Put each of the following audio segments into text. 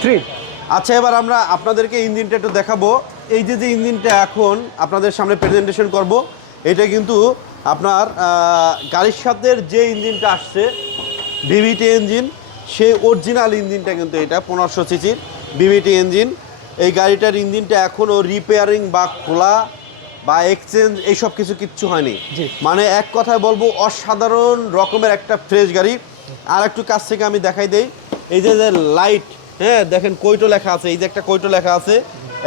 Three আচ্ছা এবার আমরা আপনাদেরকে ইঞ্জিনটা একটু দেখাবো। এই যে যে ইঞ্জিনটা এখন আপনাদের সামনে প্রেজেন্টেশন করব এটা কিন্তু আপনার গাড়ির সাথে যে ইঞ্জিনটা আসছে ভিভিটি ইঞ্জিন সেই অরিজিনাল ইঞ্জিনটা কিন্তু এটা পনেরোশো সিসির ভিভিটি ইঞ্জিন এই গাড়িটার ইঞ্জিনটা এখনও রিপেয়ারিং বা খোলা বা এক্সচেঞ্জ এইসব কিছু কিচ্ছু হয়নি। মানে এক কথায় বলব অসাধারণ রকমের একটা ফ্রেশ গাড়ি। আর একটু কাছ থেকে আমি দেখাই দেই। এই যে যে লাইট হ্যাঁ দেখেন কৈটো লেখা আছে এই যে একটা কৈটো লেখা আছে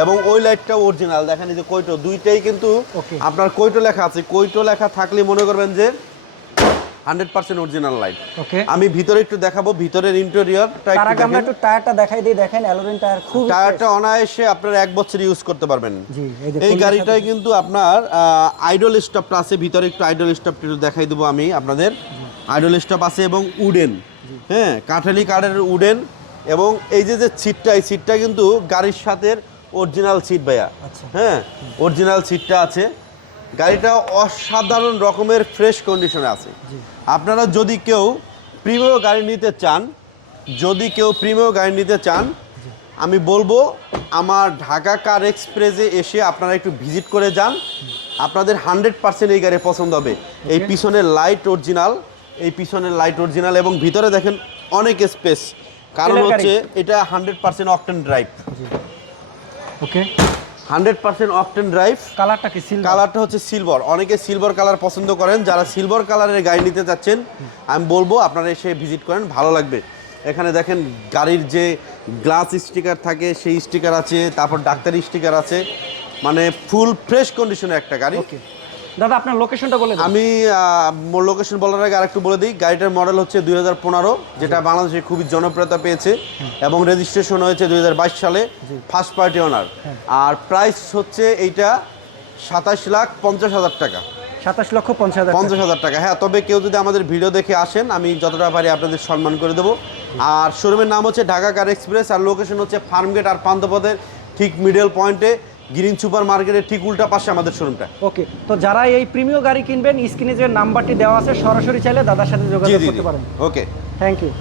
এবং ওই লাইটটাও অরিজিনাল দেখেন এই যে কৈটো দুইটাই কিন্তু আপনার কৈটো লেখা আছে। কৈটো লেখা থাকলে মনে করবেন যে হান্ড্রেড পার্সেন্ট অরিজিনাল লাইট আমি ভিতরে একটু দেখাবো ভিতরের ইন্টেরিয়রটা তার একটু আমরা একটু টায়ারটা দেখাই দিই দেখেন অ্যালোরিন টায়ার খুব টায়ারটা অনায়াসে আপনার এক বছর ইউজ করতে পারবেন। এই গাড়িটায় কিন্তু আপনার আইডল স্টপটা আছে ভিতরে একটু আইডল স্টপটা একটু দেখাই দেবো আমি আপনাদের। আইডল স্টপ আছে এবং উডেন হ্যাঁ কাঠালি কাঠের উডেন এবং এই যে যে সিটটা এই সিটটা কিন্তু গাড়ির সাথে অরিজিনাল সিট ভাইয়া। আচ্ছা। হ্যাঁ অরিজিনাল সিটটা আছে। গাড়িটা অসাধারণ রকমের ফ্রেশ কন্ডিশনে আছে। আপনারা যদি কেউ প্রিমিয় গাড়ি নিতে চান যদি কেউ প্রিমিয় গাড়ি নিতে চান আমি বলব আমার ঢাকা কার এক্সপ্রেসে এসে আপনারা একটু ভিজিট করে যান। আপনাদের হান্ড্রেড পার্সেন্ট এই গাড়ি পছন্দ হবে। এই পিছনের লাইট অরিজিনাল এই পিছনের লাইট অরিজিনাল এবং ভিতরে দেখেন অনেক স্পেস কারণ হচ্ছে এটা hundred percent octane drive okay hundred percent octane drive কালারটা কি সিলভার কালারটা হচ্ছে সিলভার অনেকে সিলভার কালার পছন্দ করেন। যারা সিলভার কালারের গাড়ি নিতে যাচ্ছেন আমি বলব আপনারা এসে ভিজিট করেন ভালো লাগবে। এখানে দেখেন গাড়ির যে গ্লাস স্টিকার থাকে সেই স্টিকার আছে তারপর ডাক্তারি স্টিকার আছে। মানে ফুল ফ্রেশ কন্ডিশনের একটা গাড়ি। দাদা আপনার লোকেশনটা বলে দিন। আমি লোকেশন বলার আগে আরেকটু বলে দিই গাড়িটার মডেল হচ্ছে দুই হাজার পনেরো যেটা বাংলাদেশে খুবই জনপ্রিয়তা পেয়েছে এবং রেজিস্ট্রেশন হয়েছে দুই হাজার বাইশ সালে ফার্স্ট পার্টি ওনার আর প্রাইস হচ্ছে এইটা সাতাশ লাখ পঞ্চাশ হাজার টাকা। সাতাশ লক্ষ পঞ্চাশ হাজার পঞ্চাশ হাজার টাকা। হ্যাঁ তবে কেউ যদি আমাদের ভিডিও দেখে আসেন আমি যতটা পারি আপনাদের সম্মান করে দেবো। আর শোরুমের নাম হচ্ছে ঢাকা কার এক্সপ্রেস আর লোকেশন হচ্ছে ফার্মগেট আর পান্থপথের ঠিক মিডল পয়েন্টে গ্রিন সুপার মার্কেটের ঠিক উল্টা পাশে আমাদের শোরুমটা। ওকে তো যারা এই প্রিমিয় গাড়ি কিনবেন স্ক্রিনে যে নাম্বারটি দেওয়া আছে সরাসরি চাইলে দাদার সাথে যোগাযোগ করতে পারেন। ওকে। Thank you